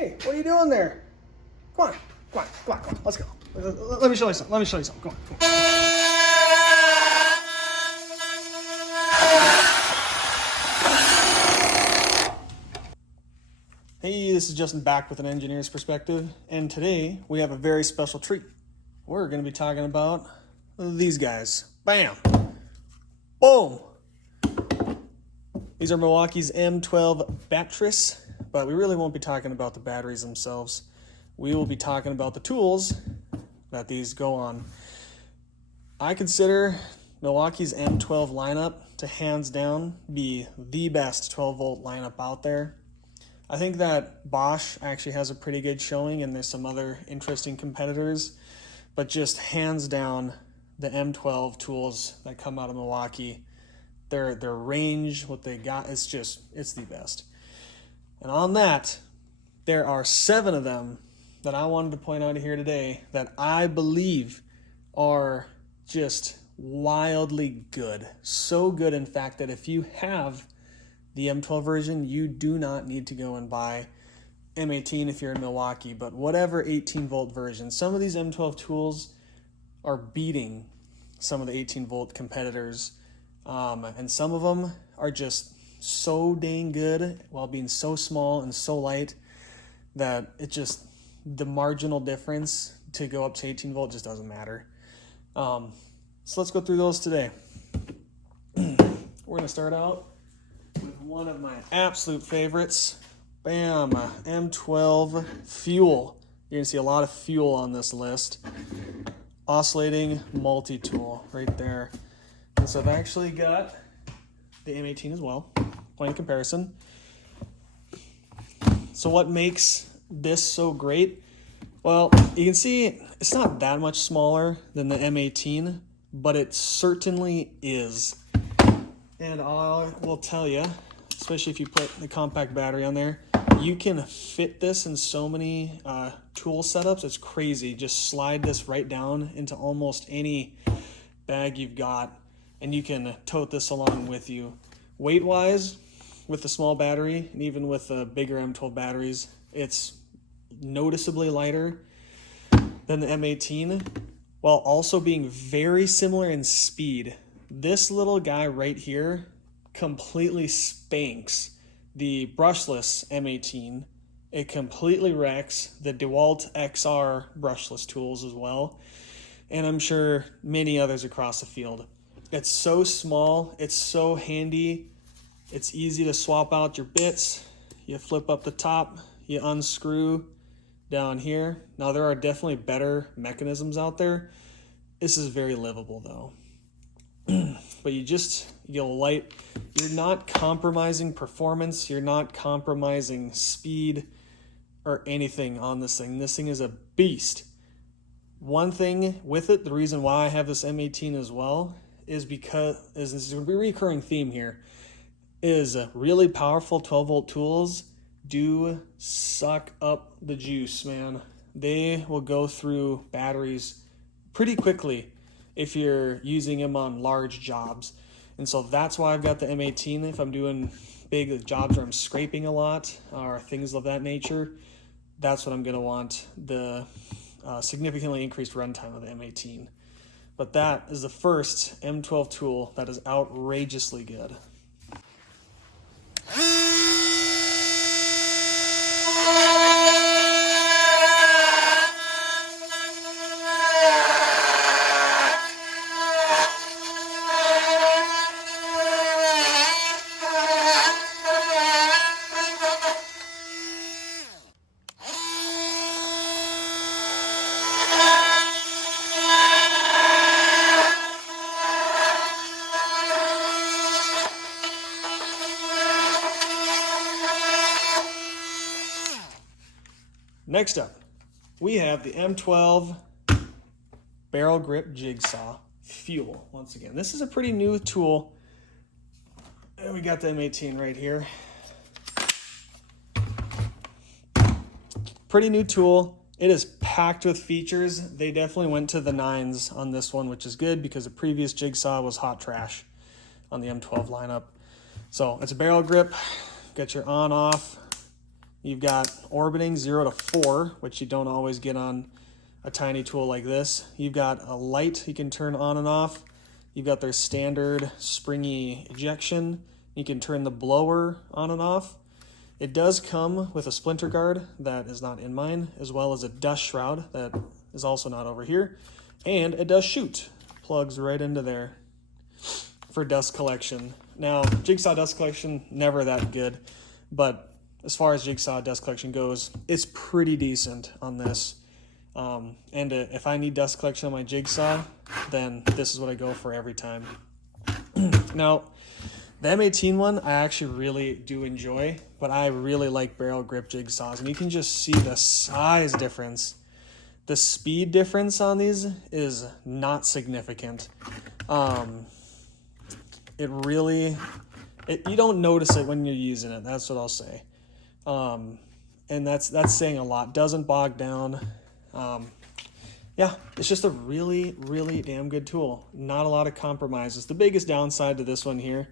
Hey, what are you doing there? Come on, come on, come on, come on. Let's go. Let me show you something. Let me show you something. Come on, come on. Hey, this is Justin back with an engineer's perspective, and today we have a very special treat. We're going to be talking about these guys. Bam! Boom! These are Milwaukee's M12 batteries, but we really won't be talking about the batteries themselves. We will be talking about the tools that these go on. I consider Milwaukee's M12 lineup to hands down be the best 12-volt lineup out there. I think that Bosch actually has a pretty good showing, and there's some other interesting competitors, but just hands down, the M12 tools that come out of Milwaukee, their range, what they got, it's the best. And on that, there are 7 of them that I wanted to point out here today that I believe are just wildly good. So good, in fact, that if you have the M12 version, you do not need to go and buy M18 if you're in Milwaukee, but whatever 18-volt version. Some of these M12 tools are beating some of the 18-volt competitors, and some of them are just so dang good while being so small and so light that it just, the marginal difference to go up to 18-volt just doesn't matter. So let's go through those today. We're going to start out with one of my absolute favorites. Bam! M12 Fuel. You're going to see a lot of fuel on this list. Oscillating multi-tool right there. And so I've actually got the M18 as well. Plain comparison. So what makes this so great? Well, you can see it's not that much smaller than the M18, but it certainly is. And I will tell you, especially if you put the compact battery on there, you can fit this in so many tool setups. It's crazy. Just slide this right down into almost any bag you've got, and you can tote this along with you. Weight-wise, with the small battery, and even with the bigger M12 batteries, it's noticeably lighter than the M18, while also being very similar in speed. This little guy right here completely spanks the brushless M18. It completely wrecks the DeWalt XR brushless tools as well, and I'm sure many others across the field. It's so small, it's so handy, it's easy to swap out your bits. You flip up the top, you unscrew down here. Now there are definitely better mechanisms out there. This is very livable though. But you get light. You're not compromising performance. You're not compromising speed or anything on this thing. This thing is a beast. One thing with it, the reason why I have this M18 as well, is because this is a recurring theme here, is really powerful 12-volt tools do suck up the juice, man. They will go through batteries pretty quickly if you're using them on large jobs. And so that's why I've got the M18. If I'm doing big jobs where I'm scraping a lot or things of that nature, that's what I'm going to want, the significantly increased runtime of the M18. But that is the first M12 tool that is outrageously good. Next up, we have the M12 Barrel Grip Jigsaw Fuel. Once again, this is a pretty new tool. And we got the M18 right here. Pretty new tool. It is packed with features. They definitely went to the 9s on this one, which is good because the previous Jigsaw was hot trash on the M12 lineup. So it's a barrel grip. Got your on-off You've got orbiting 0 to 4, which you don't always get on a tiny tool like this. You've got a light you can turn on and off. You've got their standard springy ejection. You can turn the blower on and off. It does come with a splinter guard that is not in mine, as well as a dust shroud that is also not over here. And it does shoot. Plugs right into there for dust collection. Now, Jigsaw dust collection, never that good, but as far as Jigsaw dust collection goes, it's pretty decent on this. If I need dust collection on my Jigsaw, then this is what I go for every time. Now, the M18 one I actually really do enjoy, but I really like barrel grip Jigsaws, and you can just see the size difference. The speed difference on these is not significant. You don't notice it when you're using it. That's what I'll say. And that's saying a lot. Doesn't bog down. Yeah, it's just a really, really damn good tool. Not a lot of compromises. The biggest downside to this one here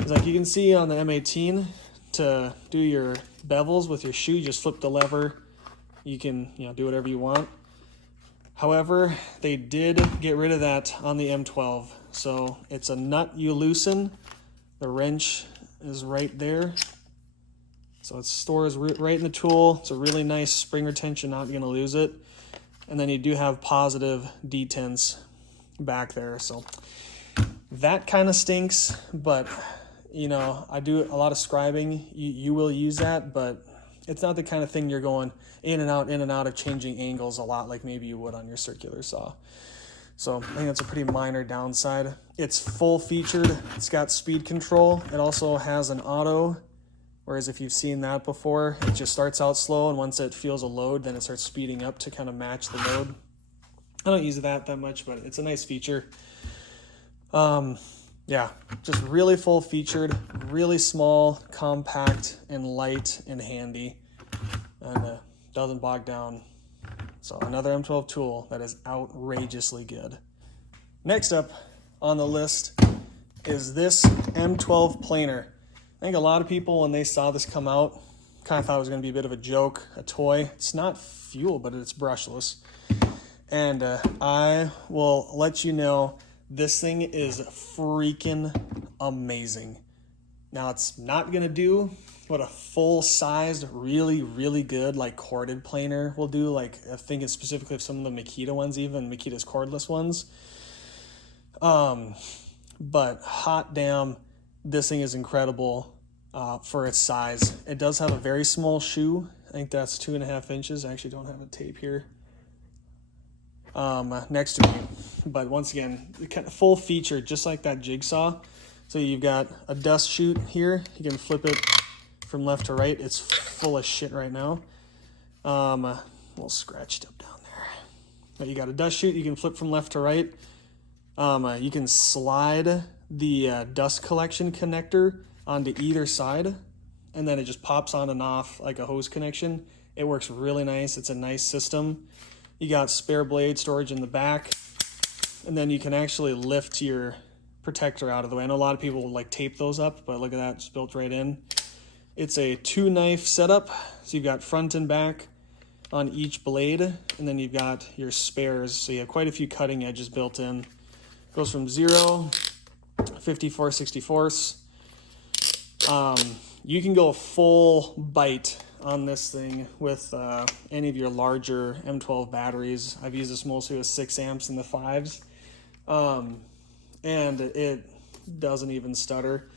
is, like you can see on the M18, to do your bevels with your shoe, you just flip the lever. You can, do whatever you want. However, they did get rid of that on the M12. So it's a nut you loosen. The wrench is right there. So it stores right in the tool. It's a really nice spring retention, not going to lose it. And then you do have positive detents back there. So that kind of stinks, but I do a lot of scribing. You will use that, but it's not the kind of thing you're going in and out of changing angles a lot like maybe you would on your circular saw. So I think that's a pretty minor downside. It's full featured. It's got speed control. It also has an auto, whereas if you've seen that before, it just starts out slow, and once it feels a load, then it starts speeding up to kind of match the load. I don't use that much, but it's a nice feature. Yeah, just really full featured, really small, compact, and light and handy, and doesn't bog down. So another M12 tool that is outrageously good. Next up on the list is this M12 Planer. I think a lot of people, when they saw this come out, kind of thought it was going to be a bit of a joke, a toy. It's not fuel, but it's brushless. And I will let you know, this thing is freaking amazing. Now, it's not going to do what a full-sized, really, really good, like, corded planer will do. Like, I'm thinking specifically of some of the Makita ones, even Makita's cordless ones. But hot damn, this thing is incredible for its size. It does have a very small shoe. I think that's 2.5 inches. I actually don't have a tape here next to me. But once again, kind of full feature, just like that Jigsaw. So you've got a dust chute here. You can flip it from left to right. It's full of shit right now. A little scratched up down there. But you got a dust chute. You can flip from left to right. You can slide the dust collection connector onto either side, and then it just pops on and off like a hose connection. It works really nice. It's a nice system. You got spare blade storage in the back, and then you can actually lift your protector out of the way. I know a lot of people like tape those up, but look at that, it's built right in. It's a 2-knife setup, so you've got front and back on each blade, and then you've got your spares, so you have quite a few cutting edges built in. Goes from 0, 54 64ths. You can go full bite on this thing with any of your larger M12 batteries. I've used this mostly with 6 amps in the 5s. And it doesn't even stutter.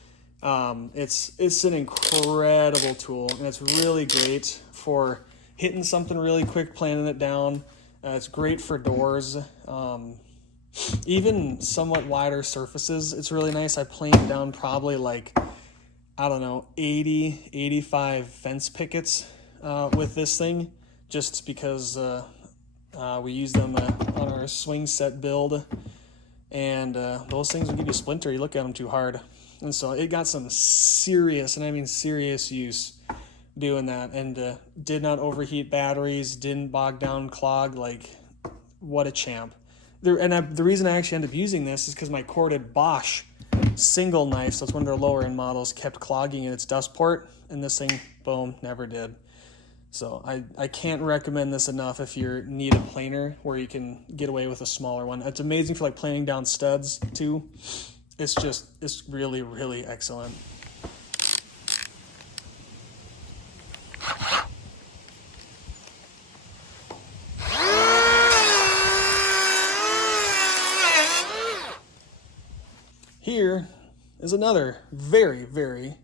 It's an incredible tool, and it's really great for hitting something really quick, planing it down. It's great for doors. Even somewhat wider surfaces, it's really nice. I planed down probably 80, 85 fence pickets with this thing, just because we use them on our swing set build. And those things will give you a splinter. You look at them too hard. And so it got some serious, and I mean serious use doing that. And did not overheat batteries, didn't bog down, clog. Like, what a champ. The reason I actually ended up using this is because my corded Bosch single knife, so it's one of their lower end models, kept clogging in its dust port. And this thing, boom, never did. So I can't recommend this enough if you need a planer where you can get away with a smaller one. It's amazing for like planing down studs too. It's really, really excellent. Here is another very, very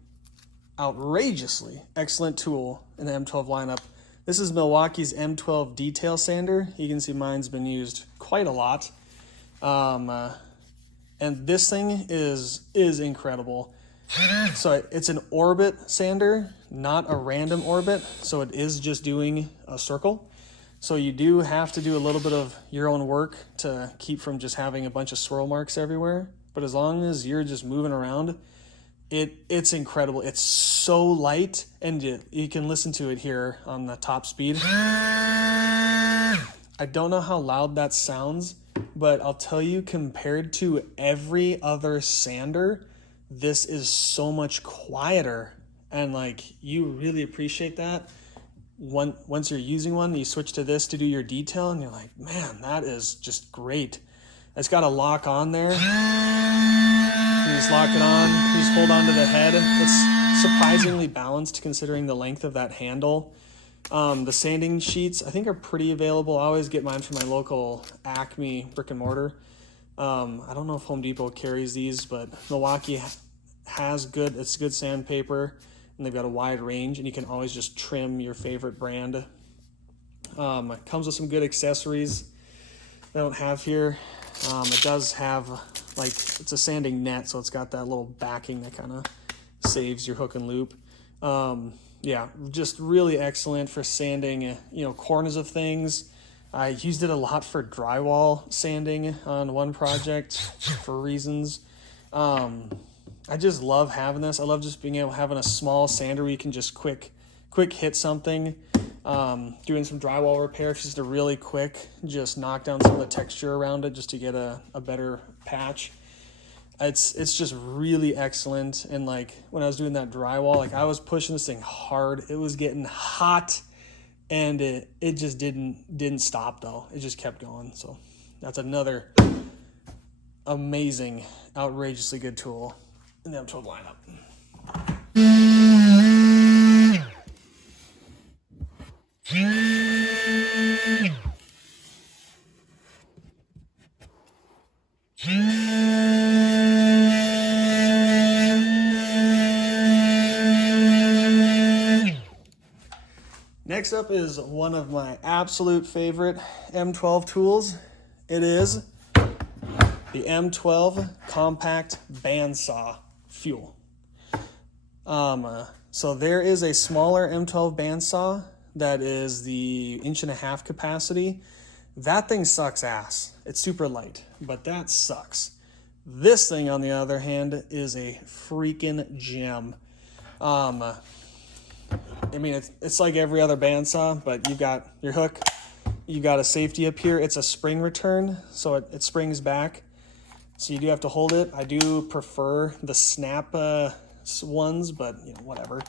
outrageously excellent tool in the M12 lineup. This is Milwaukee's M12 Detail Sander. You can see mine's been used quite a lot. And this thing is incredible. So it's an orbit sander, not a random orbit. So it is just doing a circle. So you do have to do a little bit of your own work to keep from just having a bunch of swirl marks everywhere. But as long as you're just moving around, it's incredible. It's so light, and you can listen to it here on the top speed. I don't know how loud that sounds, but I'll tell you, compared to every other sander, this is so much quieter, and like you really appreciate that. Once you're using one, you switch to this to do your detail, and you're like, man, that is just great. It's got a lock on there. You just lock it on, you just hold on to the head. It's surprisingly balanced considering the length of that handle. The sanding sheets, I think, are pretty available. I always get mine from my local Acme brick and mortar. I don't know if Home Depot carries these, but Milwaukee has it's good sandpaper, and they've got a wide range, and you can always just trim your favorite brand. It comes with some good accessories I don't have here. It does have, like, it's a sanding net, so it's got that little backing that kind of saves your hook and loop. Yeah, just really excellent for sanding, corners of things. I used it a lot for drywall sanding on one project for reasons. I just love having this. I love just being able to having a small sander where you can just quick hit something. Doing some drywall repair, just a really quick, just knock down some of the texture around it just to get a better patch. It's just really excellent. And like when I was doing that drywall, like I was pushing this thing hard. It was getting hot, and it just didn't stop though. It just kept going. So that's another amazing, outrageously good tool in the M12 lineup. Next up is one of my absolute favorite M12 tools. It is the M12 Compact Band Saw Fuel. So there is a smaller M12 Band Saw that is the 1.5 inch capacity. That thing sucks ass. It's super light, but that sucks. This thing, on the other hand, is a freaking gem. I mean, it's like every other bandsaw, but you've got your hook, you got a safety up here. It's a spring return, so it springs back. So you do have to hold it. I do prefer the snap ones, but whatever.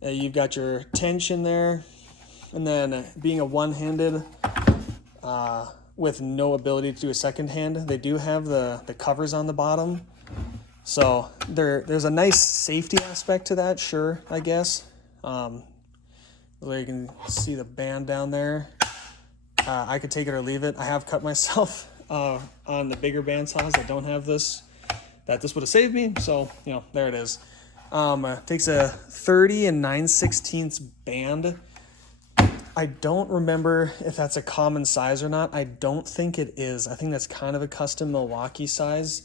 You've got your tension there, and then being a one-handed with no ability to do a second hand, they do have the covers on the bottom. So there's a nice safety aspect to that, sure, I guess. There you can see the band down there. I could take it or leave it. I have cut myself on the bigger band saws that don't have this, that this would have saved me. So, there it is. Takes a 30 and 9/16 band. I don't remember if that's a common size or not. I don't think it is. I think that's kind of a custom Milwaukee size.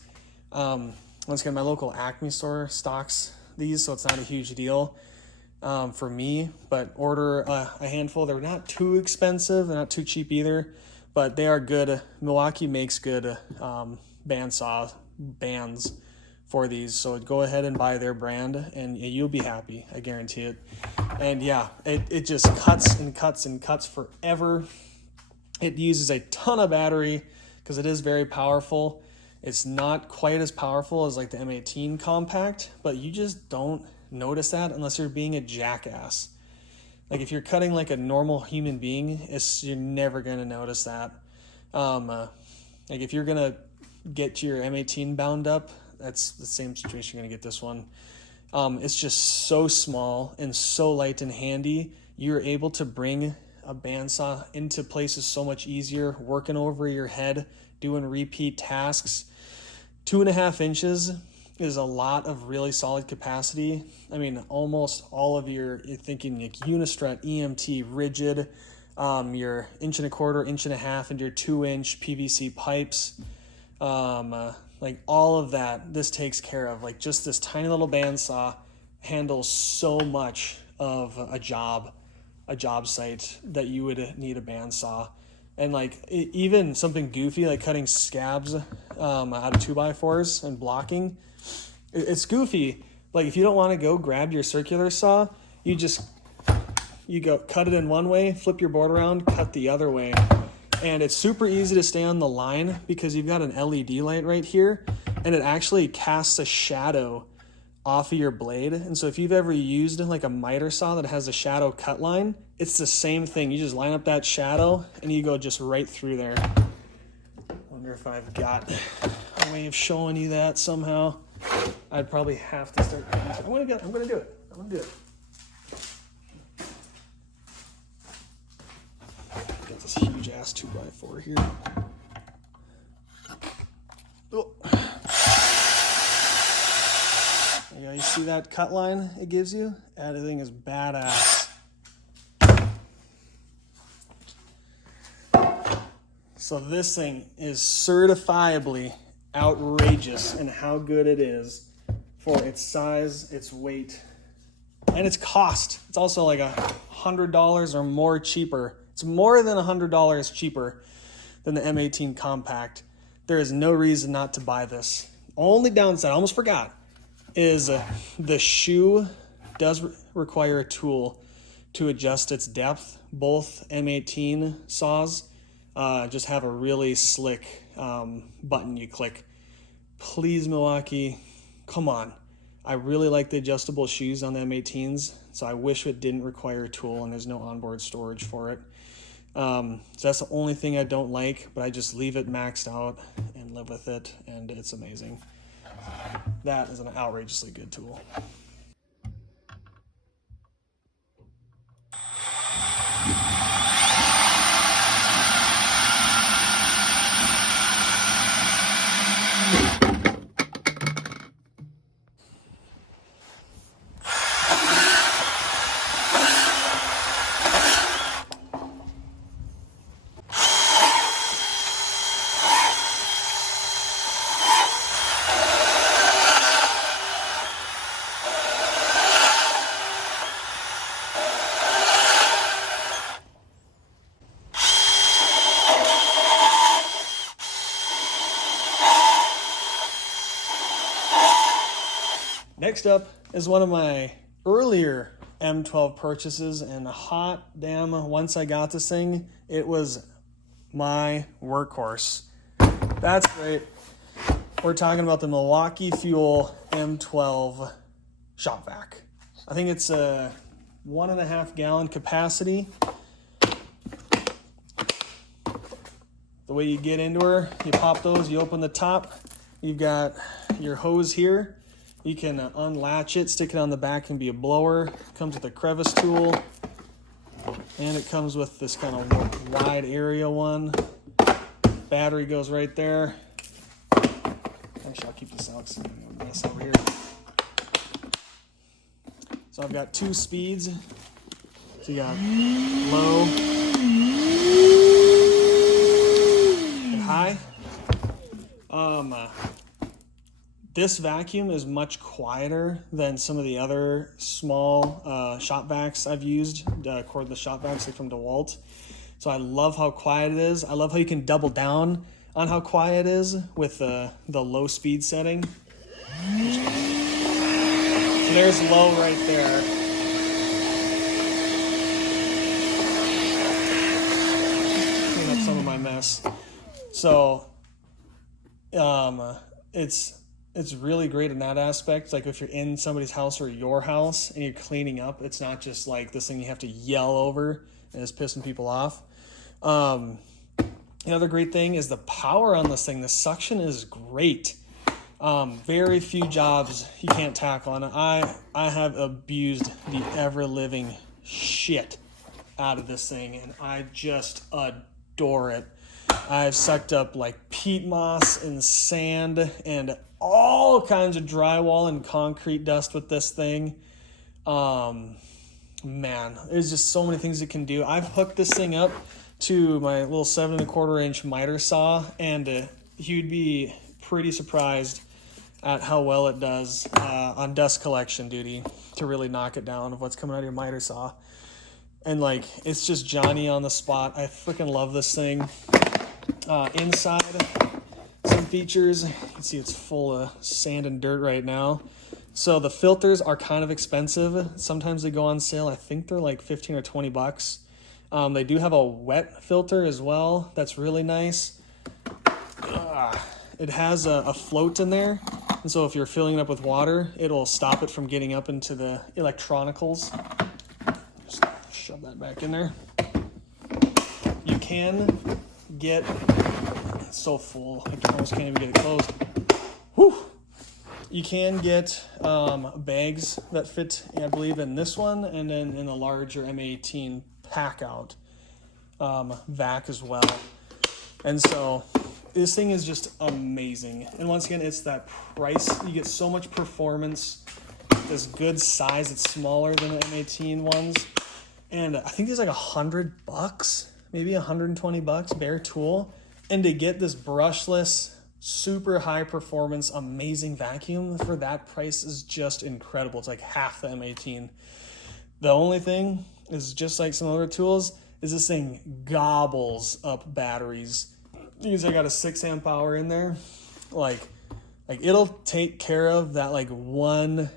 Once again, my local Acme store stocks these, so it's not a huge deal for me. But order a handful. They're not too expensive. They're not too cheap either, but they are good. Milwaukee makes good bandsaw bands for these, so go ahead and buy their brand and you'll be happy, I guarantee it. And yeah, it just cuts and cuts and cuts forever. It uses a ton of battery because it is very powerful. It's not quite as powerful as like the M18 compact, but you just don't notice that unless you're being a jackass. Like if you're cutting like a normal human being, you're never gonna notice that. Like if you're gonna get your M18 bound up, that's the same situation you're gonna get this one. It's just so small and so light and handy. You're able to bring a bandsaw into places so much easier, working over your head, doing repeat tasks. 2.5 inches is a lot of really solid capacity. I mean, almost all of you're thinking like unistrut, EMT, rigid, your 1.25 inches, 1.5 inches, and your 2-inch PVC pipes. Like all of that, this takes care of. Like just this tiny little bandsaw handles so much of a job site that you would need a bandsaw. And like even something goofy like cutting scabs out of 2x4s and blocking, it's goofy. Like if you don't want to go grab your circular saw, you go cut it in one way, flip your board around, cut the other way. And it's super easy to stay on the line because you've got an LED light right here, and it actually casts a shadow off of your blade. And so if you've ever used like a miter saw that has a shadow cut line, it's the same thing. You just line up that shadow and you go just right through there. Wonder if I've got a way of showing you that somehow. I'd probably have to start. I'm gonna do it. I'm gonna do it. Got this huge ass 2x4 here. Oh. Yeah, you see that cut line it gives you? That thing is badass. So this thing is certifiably outrageous in how good it is for its size, its weight, and its cost. It's also like $100 or more cheaper. It's more than $100 cheaper than the M18 Compact. There is no reason not to buy this. Only downside, I almost forgot, is the shoe does require a tool to adjust its depth. Both M18 saws just have a really slick button you click. Please, Milwaukee, come on. I really like the adjustable shoes on the M18s, so I wish it didn't require a tool and there's no onboard storage for it. So that's the only thing I don't like, but I just leave it maxed out and live with it, and it's amazing. That is an outrageously good tool. Next up is one of my earlier M12 purchases, and hot damn, once I got this thing, it was my workhorse. That's right. We're talking about the Milwaukee Fuel M12 Shop Vac. I think it's a 1.5 gallon capacity. The way you get into her, you pop those, you open the top, you've got your hose here. You can unlatch it, stick it on the back, can be a blower. Comes with a crevice tool, and it comes with this kind of wide area one. Battery goes right there. Actually, I'll keep this out because I'm going to mess over here. So I've got 2 speeds. So you got low and high. This vacuum is much quieter than some of the other small shop vacs I've used, cordless shop vacs like from DeWalt. So I love how quiet it is. I love how you can double down on how quiet it is with the low speed setting. So there's low right there. Clean up some of my mess. So it's it's really great in that aspect. Like if you're in somebody's house or your house and you're cleaning up, it's not just like this thing you have to yell over and it's pissing people off. The other great thing is the power on this thing. The suction is great. Very few jobs you can't tackle, and I have abused the ever-living shit out of this thing, and I just adore it. I've sucked up like peat moss and sand and all kinds of drywall and concrete dust with this thing. Man, there's just so many things it can do. I've hooked this thing up to my little 7 1/4 inch miter saw, and you'd be pretty surprised at how well it does on dust collection duty to really knock it down of what's coming out of your miter saw. And like, it's just Johnny on the spot. I freaking love this thing. Inside, some features, you can see it's full of sand and dirt right now. So the filters are kind of expensive. Sometimes they go on sale. I think they're like 15 or 20 bucks. They do have a wet filter as well. That's really nice. It has a float in there. And so if you're filling it up with water, it'll stop it from getting up into the electronicals. Just shove that back in there. You can get, it's so full, I almost can't even get it closed. Whew. You can get bags that fit, I believe, in this one, and then in the larger M18 pack out vac as well. And so this thing is just amazing. And once again, it's that price. You get so much performance, this good size. It's smaller than the M18 ones, and I think there's like $100, maybe 120 bucks bare tool. And to get this brushless, super high performance, amazing vacuum for that price is just incredible. It's like half the M18. The only thing is, just like some other tools, is this thing gobbles up batteries. Because I got a 6 amp hour in there. Like it'll take care of that like one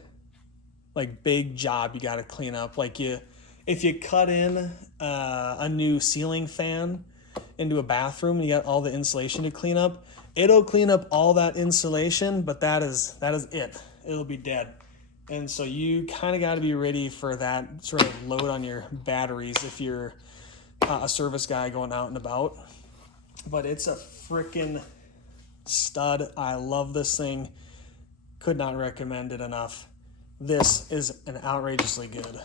like big job you got to clean up. Like if you cut in a new ceiling fan into a bathroom and you got all the insulation to clean up, it'll clean up all that insulation, but that is it. It'll be dead. And so you kind of got to be ready for that sort of load on your batteries if you're a service guy going out and about. But it's a freaking stud. I love this thing. Could not recommend it enough. This is an outrageously good.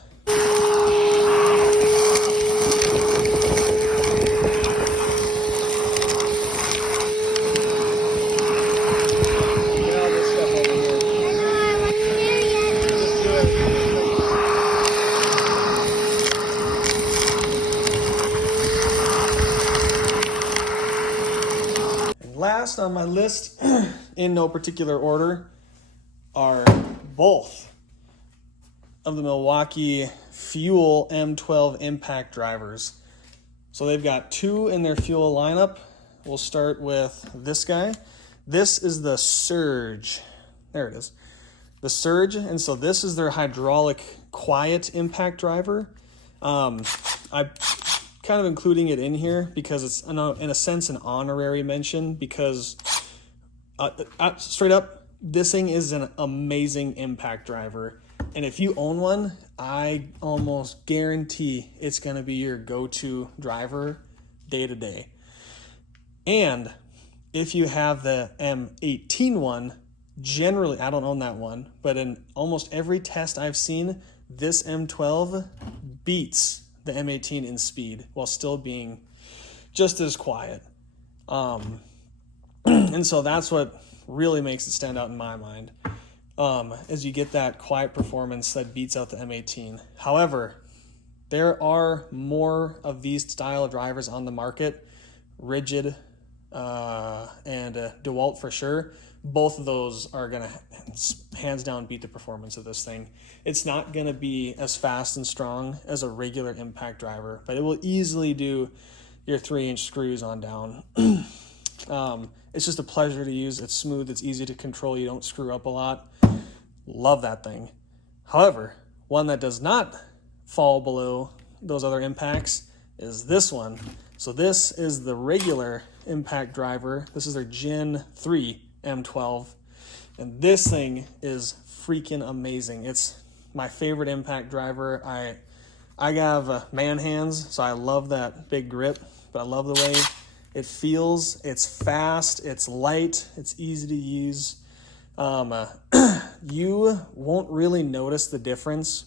Last on my list, in no particular order, are both of the Milwaukee Fuel M12 Impact Drivers. So they've got 2 in their Fuel lineup. We'll start with this guy. This is the Surge. There it is. The Surge, and so this is their hydraulic quiet impact driver. I'm kind of including it in here because it's in a sense an honorary mention, because straight up, this thing is an amazing impact driver, and if you own one, I almost guarantee it's going to be your go-to driver day to day. And if you have the M18 one, generally, I don't own that one, but in almost every test I've seen, this M12 beats the M18 in speed while still being just as quiet. And so that's what really makes it stand out in my mind, as you get that quiet performance that beats out the M18. However, there are more of these style of drivers on the market, rigid and DeWalt for sure. Both of those are going to hands down beat the performance of this thing. It's not going to be as fast and strong as a regular impact driver, but it will easily do your 3-inch screws on down. It's just a pleasure to use. It's smooth. It's easy to control. You don't screw up a lot. Love that thing. However, one that does not fall below those other impacts is this one. So this is the regular impact driver. This is their Gen 3 M12. And this thing is freaking amazing. It's my favorite impact driver. I have man hands, so I love that big grip, but I love the way it feels. It's fast, it's light, it's easy to use. You won't really notice the difference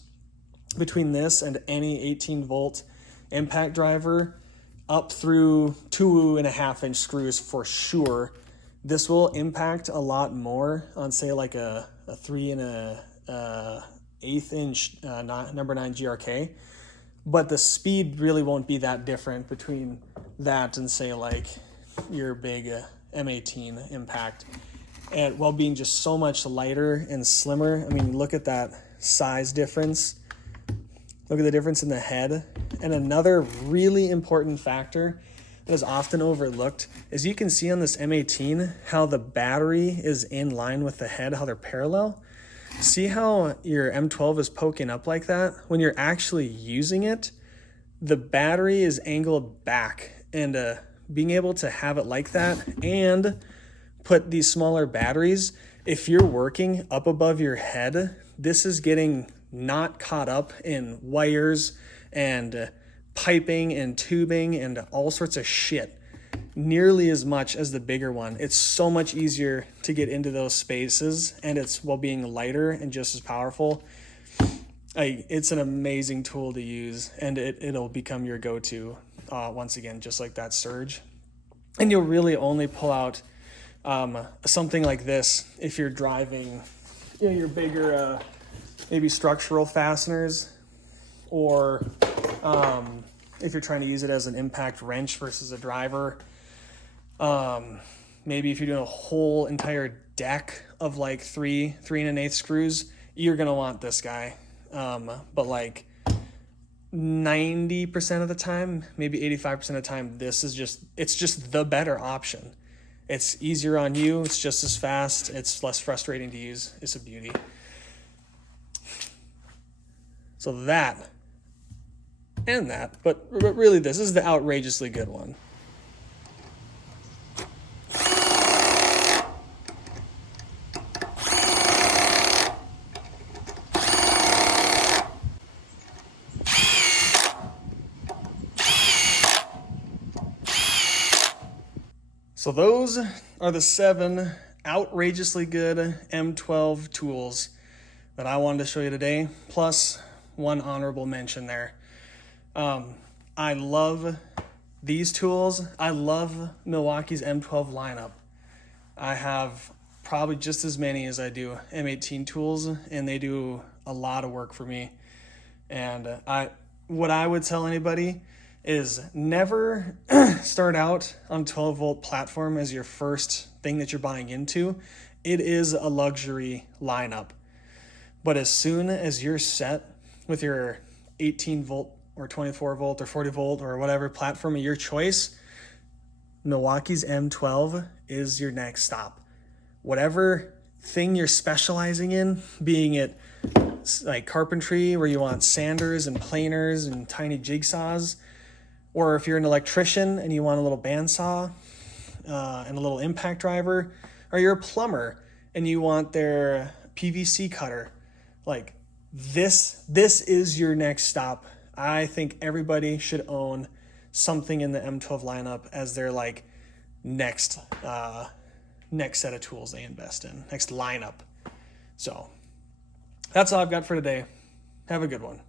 between this and any 18 volt impact driver up through 2.5-inch screws for sure. This will impact a lot more on, say, like a 3 1/8 inch number 9 GRK, but the speed really won't be that different between that and, say, like your big M18 impact, and while being just so much lighter and slimmer. I mean, look at that size difference. Look at the difference in the head. And another really important factor that is often overlooked is you can see on this M18 how the battery is in line with the head, how they're parallel. See how your M12 is poking up like that? When you're actually using it, the battery is angled back, and being able to have it like that and put these smaller batteries, if you're working up above your head, this is getting not caught up in wires and piping and tubing and all sorts of shit nearly as much as the bigger one. It's so much easier to get into those spaces, and it's, while being lighter and just as powerful. It's an amazing tool to use, and it'll become your go-to once again, just like that Surge. And you'll really only pull out something like this if you're driving, you know, your bigger maybe structural fasteners, or if you're trying to use it as an impact wrench versus a driver. Maybe if you're doing a whole entire deck of like 3 1/8 screws, you're gonna want this guy. But like 90% of the time, maybe 85% of the time, it's just the better option. It's easier on you, it's just as fast, it's less frustrating to use. It's a beauty. So that and that, but really this is the outrageously good one. So those are the 7 outrageously good M12 tools that I wanted to show you today, plus one honorable mention there. I love these tools. I love Milwaukee's M12 lineup. I have probably just as many as I do M18 tools, and they do a lot of work for me. And what I would tell anybody is never start out on 12 volt platform as your first thing that you're buying into. It is a luxury lineup. But as soon as you're set with your 18 volt or 24 volt or 40 volt or whatever platform of your choice, Milwaukee's M12 is your next stop. Whatever thing you're specializing in, being it like carpentry where you want sanders and planers and tiny jigsaws, or if you're an electrician and you want a little band saw and a little impact driver, or you're a plumber and you want their PVC cutter, like this is your next stop. I think everybody should own something in the M12 lineup as their like next set of tools they invest in, next lineup. So that's all I've got for today. Have a good one.